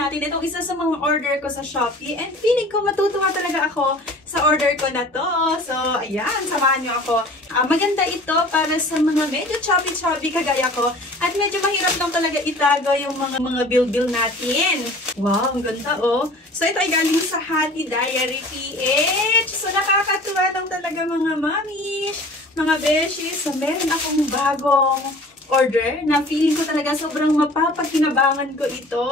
natin. Itong isa sa mga order ko sa Shopee. And feeling ko matutuwa talaga ako sa order ko na to. So, ayan, samahan nyo ako. Maganda ito para sa mga medyo chubby-chubby kagaya ko. At medyo mahirap lang talaga itago yung mga bill-bill natin. Wow, ang ganda oh. So, ito ay galing sa Hati Diary PH. So, nakakatuwa lang talaga mga mami, mga beshies. So, meron akong bagong order na feeling ko talaga sobrang mapapakinabangan ko ito.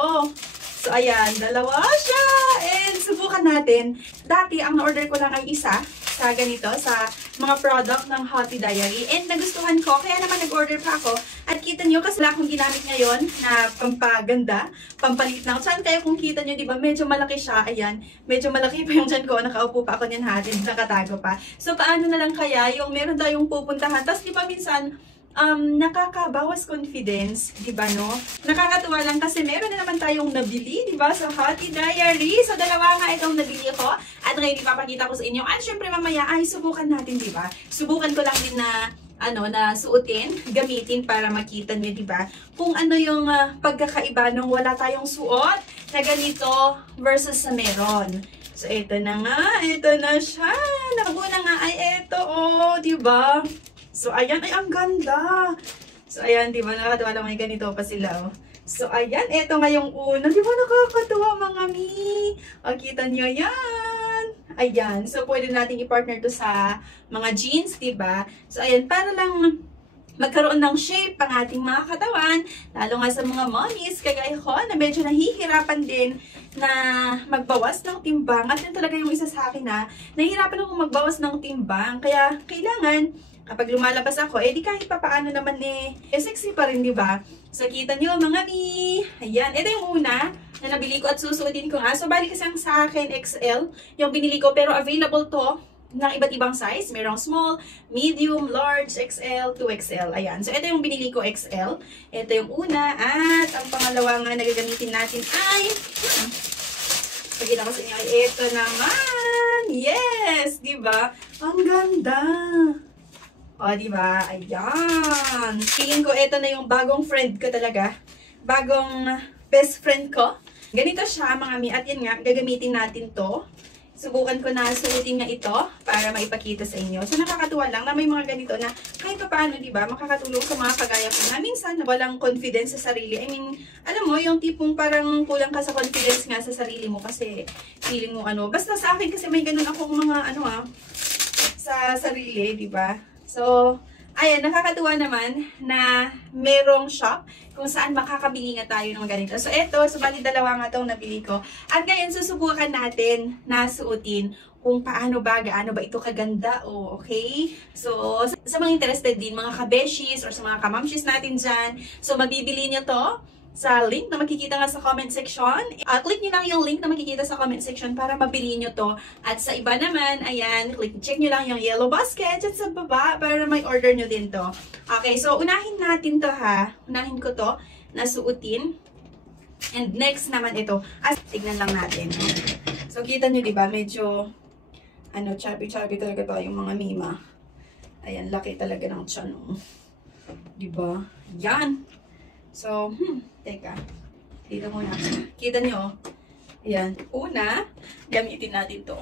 So, ayan, dalawa siya. And subukan natin. Dati, ang na-order ko lang ay isa sa ganito, sa mga product ng Hati Diary. And nagustuhan ko, kaya naman nag-order pa ako. At kita nyo, kasi wala akong ginamit ngayon na pampaganda, pampalit ng tiyan. Kaya kung kita nyo, di ba, medyo malaki siya. Ayan, medyo malaki pa yung tiyan ko. Nakaupo pa ako niyan Hati, nakatago pa. So, paano na lang kaya yung meron tayong pupuntahan. Tapos, di ba, minsan, nakakabawas confidence, di ba no? Nakakatuwa lang kasi meron na naman tayong nabili, di ba? Sa Hati Diary. So, dalawa nga itong nabili ko. At ngayon, ipapakita ko sa inyo. At syempre, mamaya, ay, subukan natin, di ba? Subukan ko lang din na, na suotin, gamitin para makita nyo, di ba? Kung ano yung pagkakaiba nung wala tayong suot na ganito versus sa meron. So, ito na nga. Ito na siya. Nakuna nga ay ito, oh, di ba? So, ayan, ay, ang ganda. So, ayan, di ba, nakakatuwa lang may ganito pa sila, oh. So, ayan, eto nga yung una. Di ba, nakakatuwa, mga mi? O, kita nyo yan. Ayan, so, pwede natin i-partner to sa mga jeans, di ba? So, ayan, para lang magkaroon ng shape ang ating mga katawan, lalo nga sa mga mommies, kagaya ko, na medyo nahihirapan din na magbawas ng timbang. At yun talaga yung isa sa akin na, nahihirapan akong magbawas ng timbang. Kaya, kailangan, kapag lumalabas ako, eh di kahit pa paano naman sexy pa rin, di ba? So, kita nyo, mga mi. Ayan, ito yung una na nabili ko at susuotin ko nga. So, bali kasi ang sa akin, XL, yung binili ko, pero available to ng iba't ibang size. Merong small, medium, large, XL, 2XL. Ayan. So, ito yung binili ko, XL. Ito yung una. At ang pangalawa nga na gagamitin natin ay, pagkita ko sa inyo, ay ito naman. Yes! Di ba? Ang ganda! O, diba? Ayan. Feeling ko, ito na yung bagong friend ko talaga. Bagong best friend ko. Ganito siya, mga mi. At yun nga, gagamitin natin to. Subukan ko na suotin nga ito para maipakita sa inyo. So, nakakatuwa lang na may mga ganito na kahit pa paano, diba, makakatulong sa mga kagaya ko na minsan walang confidence sa sarili. I mean, alam mo, yung tipong parang kulang ka sa confidence nga sa sarili mo kasi feeling mo basta sa akin kasi may ganun akong mga sa sarili, diba? So, ayan, nakakatuwa naman na merong shop kung saan makakabili nga tayo ng ganito. So, eto, bali dalawa nga itong nabili ko. At ngayon, susubukan natin na suotin kung paano ba, gaano ba ito kaganda, okay? So, sa mga interested din, mga kabeshis or sa mga kamamshis natin dyan, so, mabibili nyo to sa link na makikita nga sa comment section. Click nyo lang yung link na makikita sa comment section para mabili nyo to. At sa iba naman, ayan, check nyo lang yung yellow basket at sa baba para may order nyo din to. Okay, so unahin natin to ha. Unahin ko to na suotin. And next naman ito. Tignan lang natin. So kita nyo diba, medyo chubby-chubby talaga ba yung mga mima. Ayan, laki talaga ng tiyan. Diba? Yan. So, teka. Dito muna. Kita nyo. Ayan. Una, gamitin natin to.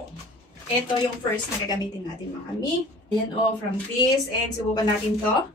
Ito yung first na gagamitin natin, mga mi. Ayan, from this. And subukan natin to.